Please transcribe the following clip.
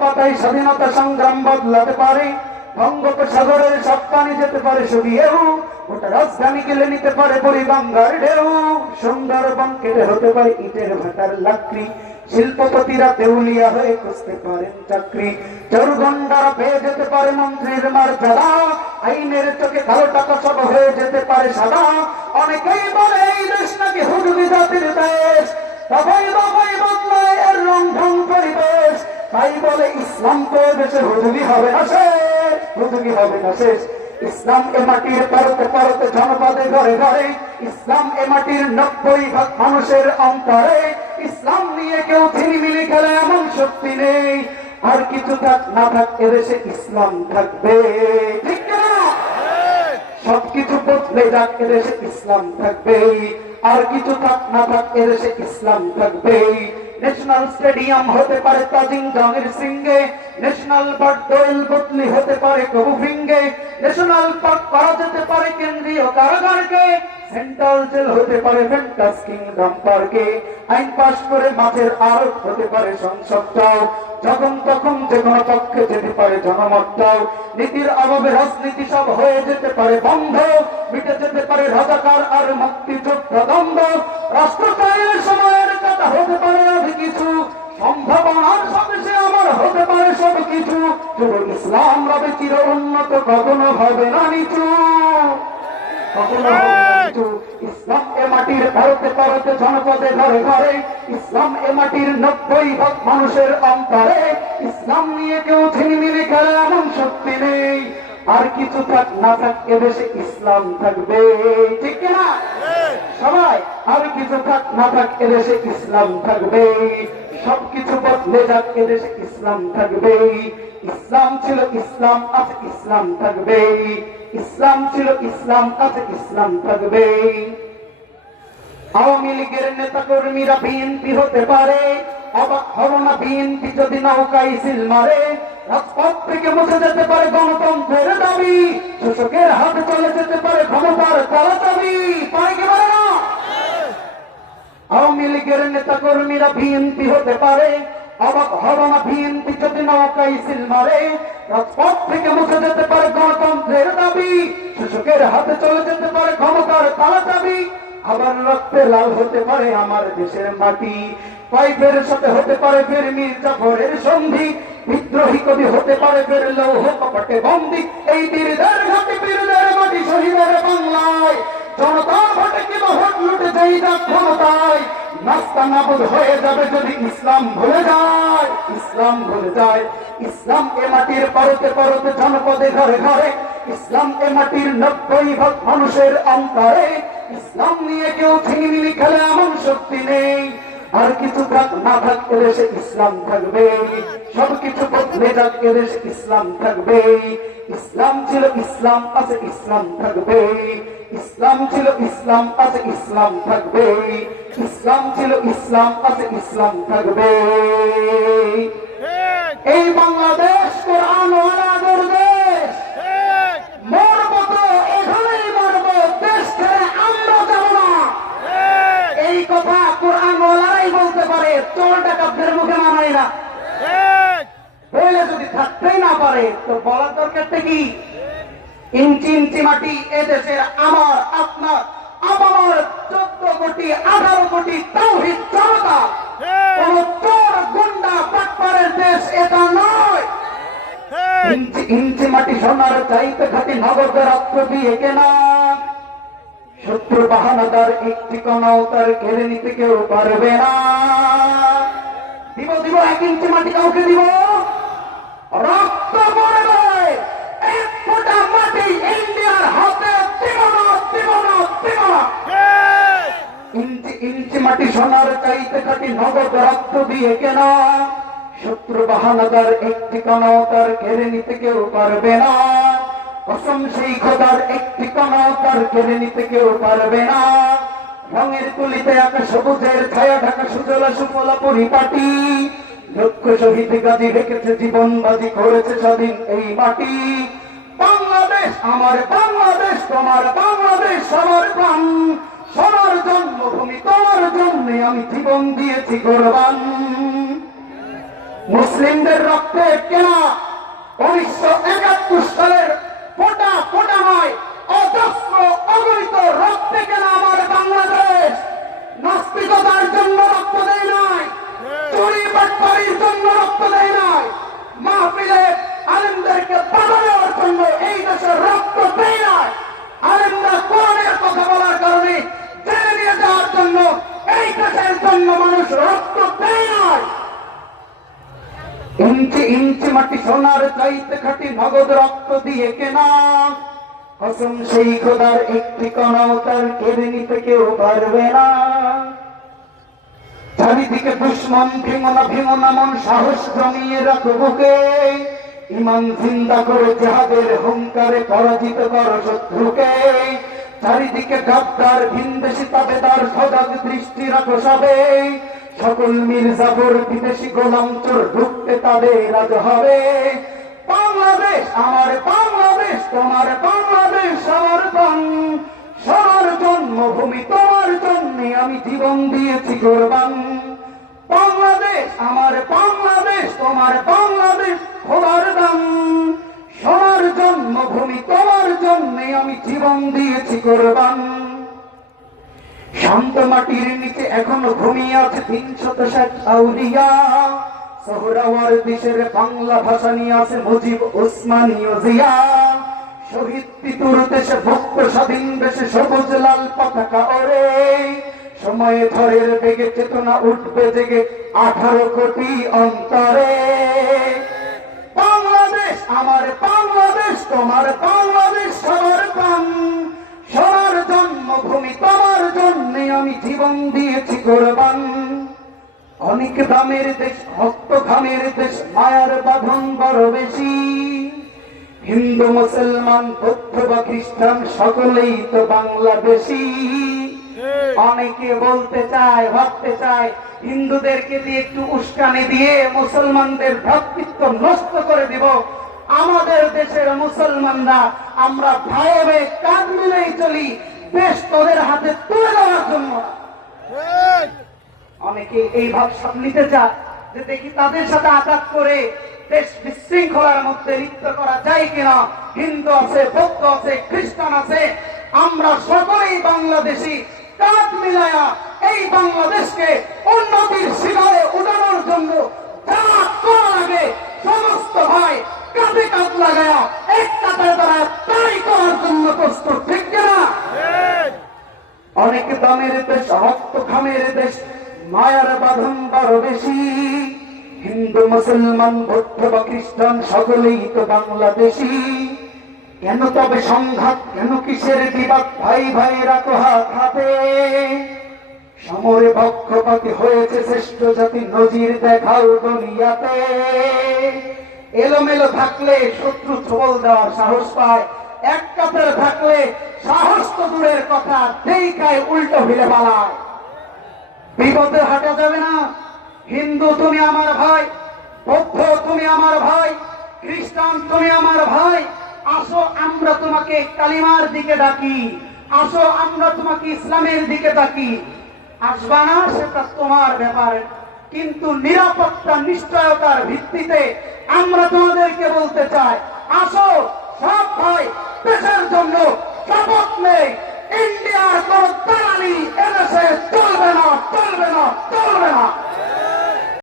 পাতায় স্বাধীনতা সংগ্রাম বদলাতে পারে, বঙ্গোপসাগরের সব পানি যেতে পারে শুধিয়েও, ওটা রাজধানী গেলে নিতে পারে বুড়িগঙ্গার ঢেউ। সুন্দরবন কেটে হতে পারে ইটের ভাটার লাকড়ি, শিল্পপতিরা দেউলিয়া হয়ে খুঁজতে পারেন চাকরি, চোরগন্ডারা পেয়ে যেতে পারে মন্ত্রীর মর্যাদা, আইনের চোখে কালো টাকা সব হয়ে যেতে পারে সাদা। অনেকেই বলে এই দেশ নাকি হুজুরি জাতির দেশ, দফায় দফায় বদলায় এর রং ঢং পরিবেশ। তাই বলে ইসলাম তো দেশে হুজুরি হবে না শেষ, হুজুরি হবে না শেষ। ইসলাম এ মাটির পরতে পরতে জনপদে ঘরে ঘরে, ইসলাম এ মাটির 90% মানুষের অন্তরে। ইসলাম নিয়ে কেউ ঝিলিমিলি খেলে এমন শক্তি নেই, আর কিছু থাক না থাক এদেশে ইসলাম থাকবে, ঠিক না? সবকিছু বদলে যাক এদেশে ইসলাম থাকবে, আর কিছু থাক না থাক এদেশে ইসলাম থাকবে। ন্যাশনাল স্টেডিয়াম হতে পারে তাজিং জঙের সিংহে, ন্যাশনাল বার্ড দোয়েল বদলি হতে পারে কবু ফিঙ্গে, ন্যাশনাল পার্ক করা যেতে পারে কেন্দ্রীয় কারাগারকে, সেন্ট্রাল জেল হতে পারে ফ্যান্টাস কিংডম পার্কে, আইন পাশ করে মাছের আড়ত হতে পারে সংসদটাও, যখন তখন যে কোনো পক্ষে যেতে পারে জনমতটাও। নীতির অভাবে রাজনীতি সব হয়ে যেতে পারে বন্ধ, মিটে যেতে পারে রাজাকার আর মুক্তিযুদ্ধ দ্বন্দ্ব। রাষ্ট্রকায়ের সময়ের কথা হতে পারে আজ কিছু, সম্ভাবনার সাথে সে আমার হতে পারে সব কিছু। শুধু ইসলাম রবে চির উন্নত, কখনো হবে না নিচু, কখনো হবে না নিচু। ইসলাম এ মাটির পরতে পরতে জনপদে ঘরে ঘরে, ইসলাম এ মাটির 90% মানুষের অন্তরে। ইসলাম নিয়ে কেউ ঝিলিমিলি খেলে এমন শক্তি নেই, আর কিছু থাক না থাক এদেশে ইসলাম থাকবে, ঠিক না সবাই? আর কিছু থাক না থাক এদেশে ইসলাম থাকবে, সবকিছু বদলে যাক এদেশে ইসলাম থাকবে। ইসলাম ছিল ইসলাম আছে ইসলাম থাকবে, ইসলাম ছিল ইসলাম আছে ইসলাম থাকবে। আওয়ামী লীগের নেতা কর্মীরা বিএনপি হতে পারে, অবাক হব না বিএনপি যদি নৌকায় সিল মারে। রাজপথ থেকে মুছে যেতে পারে গণতন্ত্রের দাবি, শোষকের হাতে চলে যেতে পারে ক্ষমতার তালাচাবি, পারে কি পারে না? আওয়ামী লীগের নেতা কর্মীরা বিএনপি হতে পারে, অবাক হব না বিএনপি যদি নৌকায় সিল মারে। রাজপথ থেকে মুছে যেতে পারে গণতন্ত্রের দাবি, শোষকের হাতে চলে যেতে পারে ক্ষমতার তালাচাবি। আবার রক্তে লাল হতে পারে আমার দেশের মাটি, পাইপের সাথে হতে পারে ফের মীর জাফরের সন্ধি, বিদ্রোহী কবি হতে পারে ফের লৌহ কপটে বন্দী। এই বীরদের ঘাটি বীরদের মাটি শহীদের বাংলায়, জনতার ভোটে কিংবা ভোট লুটে যাই যাক ক্ষমতায়। নাস্তা নাবুদ হয়ে যাবে যদি ইসলাম ভুলে যায়, ইসলাম ভুলে যায়। ইসলাম এ মাটির পরতে পরতে জনপদে ঘরে ঘরে, ইসলাম এ মাটির 90% মানুষের অন্তরে। ইসলাম নিয়ে কেউ ছিনিমিনি খেলে এমন শক্তি নেই, আর কিছু থাক না থাক এদেশে ইসলাম থাকবে, সবকিছু বদলে যাক এদেশে ইসলাম থাকবে। ইসলাম ছিল ইসলাম আছে ইসলাম থাকবে, ইসলাম ছিল ইসলাম আছে ইসলাম থাকবে, ইসলাম ছিল ইসলাম আছে ইসলাম থাকবে। এই বাংলাদেশ কোরআনওয়ালাদের দেশ, মরবো তো এখানেই মরবো, দেশ ছেড়ে আমরা যাব না। এই কথা কোরআনওয়ালারাই বলতে পারে, চোর ডাকাতদের মুখে মানায় না। বলে যদি থাকতেই না পারে তো বলার দরকারটা কি? ইঞ্চি ইঞ্চি মাটি এদেশের আমার আপনার আমার 14 কোটি 18 কোটি তাওহীদ জনতা, কোন চোর গুন্ডা বাটপারের দেশ এটা নয়। ইঞ্চি ইঞ্চি মাটি সোনার চাইতে খাটি নগদ রক্ত দিয়ে কেনা, শত্রু বাহানাদার একটি কোনাও তার কেড়ে নিতে কেউ পারবে না। দিব দিব 1 ইঞ্চি মাটি কাউকে দিব, রক্ত পড়বে, 1 ফোঁটা মাটি ইন্ডিয়ার হাতে দিব না, দিব না, দিব না। ইঞ্চি ইঞ্চি মাটি সোনার চাইতে খাটি নগদ রক্ত দিয়ে কেনা, শত্রু বাহানাদার একটি কোনাও তার কেড়ে নিতে কেউ পারবে না। কসম সেই খোদার একটি কোনাও তার কেড়ে নিতে কেউ পারবে না। রঙের তুলিতে আঁকা সবুজের ছায়া ঢাকা সুজলা সুফলা পরিপাটি, লক্ষ শহীদ গাজী রেখেছে জীবন বাজি করেছে স্বাধীন এই মাটি। বাংলাদেশ আমার বাংলাদেশ তোমার বাংলাদেশ সবার প্রাণ, সোনার জন্মভূমি তোমার জন্য আমি জীবন দিয়েছি কোরবান। মুসলিমদের রক্তে কেনা 1971 সালের ফোটা ফোটা নয়, অজস্র অগণিত রক্তে কেনা আমার বাংলাদেশ নাস্তিকতার জন্য রক্ত দেয় নাই, চুরি বাটপাড়ির জন্য রক্ত দেয় নাই, মাহফিলে আলেমদেরকে বাধা দেওয়ার জন্য এই দেশের রক্ত দেয় নাই, আলেমরা কোরআনের কথা বলার কারণে জেলে নিয়ে যাওয়ার জন্য এই দেশের জন্য মানুষ রক্ত দেয় নাই। ইঞ্চি ইঞ্চি মাটি সোনার চাইতে খাটি নগদ রক্ত দিয়ে কেনা, কসম সেই খোদার একটি কণাও তার কেড়ে নিতে কেউ পারবে না। চারিদিকে দুশ্মন, ভেঙো না মন, সাহস জমিয়ে রাখো বুকে, ইমান জিন্দা করে জাহাদের হুঙ্কারে পরাজিত করো শত্রুকে। চারিদিকে গাদ্দার ভিনদেশি তাবেদার, সজাগ দৃষ্টি রাখো সবে, সকল মির্জাপুর বিদেশি গোলাম চোর ঢুকতে তাদের আজ হবে। বাংলাদেশ আমার বাংলাদেশ, তোমার বাংলাদেশ আমার প্রাণ, সোনার জন্মভূমি তোমার জন্য আমি জীবন দিয়েছি কোরবান। বাংলাদেশ আমার বাংলাদেশ, তোমার বাংলাদেশ খোদার দান, সোনার জন্মভূমি তোমার জন্য আমি জীবন দিয়েছি কোরবান। শান্ত মাটির নিচে এখনো ঘুমিয়ে আছে 360 আউলিয়া, সোহরাওয়ার দেশের বাংলা ভাষা নিয়ে আছে মুজিব, ওসমানী ও জিয়া। শহীদ তিতুর দেশে ভক্ত স্বাধীন দেশে সবুজ লাল পতাকা ওরে, সময়ে ঝড়ের বেগে চেতনা উঠবে জেগে 18 কোটি অন্তরে। বাংলাদেশ আমার বাংলাদেশ, তোমার বাংলাদেশ সবার প্রাণ, সোনার জন্মভূমি তোমার জন্য আমি জীবন দিয়েছি কোরবান। অনেক দামের দেশ, রক্ত ঘামের দেশ, মায়ার বাঁধন বড় বেশি, হিন্দু মুসলমান বৌদ্ধ বা খ্রিস্টান সকলেই তো বাংলাদেশি। অনেকে বলতে চায়, ভাবতে চায় হিন্দুদেরকে দিয়ে একটু উস্কানি দিয়ে মুসলমানদের ভ্রাতৃত্ব নষ্ট করে দিব। আমাদের দেশের মুসলমানরা আমরা ভাই ভাই কাঁধ মিলেই চলি, দেশ তোদের হাতে তুলে দেওয়ার জন্য। অনেকে এই ভাব নিতে চায় যে দেখি তাদের সাথে আঘাত করে দেশ বিশৃঙ্খলার মধ্যে লিপ্ত করা যায় কিনা। হিন্দু আছে, বৌদ্ধ আছে, খ্রিস্টান আছে, আমরা সকলেই বাংলাদেশি, কাঁধ মিলায়া এই বাংলাদেশকে উন্নতির শিখরে উঠানোর জন্য যা করা লাগে সমস্ত ভাই কাঁধে কাঁধ লাগায়া এক কাতারে তারা তাই করার জন্য প্রস্তুত, ঠিক কিনা? অনেক দামের দেশ, রক্ত ঘামের দেশ, মায়ার বাঁধন বড় বেশি, হিন্দু মুসলমান বৌদ্ধ বা খ্রিস্টান সকলেই তো বাংলাদেশি। কেন তবে সংঘাত, কেন কিসের বিবাদ, ভাই ভাই রাখো হাত হাতে, সমরে পক্ষপাতী হয়েছে শ্রেষ্ঠ জাতি, নজির দেখাও দুনিয়াতে। এলোমেলো থাকলে শত্রু ছোবল দেওয়ার সাহস পায়, এক কাতারে থাকলে সাহস তো দূরের কথা, দেখায় উল্টো ভিলে পালায়। বিপদে হাঁটা যাবে না। হিন্দু তুমি আমার ভাই, বৌদ্ধ তুমি আমার ভাই, খ্রিস্টান তুমি আমার ভাই, আসো আমরা তোমাকে কালিমার দিকে ডাকি, আসো আমরা তোমাকে ইসলামের দিকে ডাকি। আসবা না সেটা তোমার ব্যাপার, কিন্তু নিরাপত্তা নিশ্চয়তার ভিত্তিতে আমরা তোমাদেরকে বলতে চাই, আসো সব ভাই দেশের জন্য শপথ নেই। ইন্ডিয়ার কোন দালালি এদেশে চলবে না, চলবে না, চলবে না।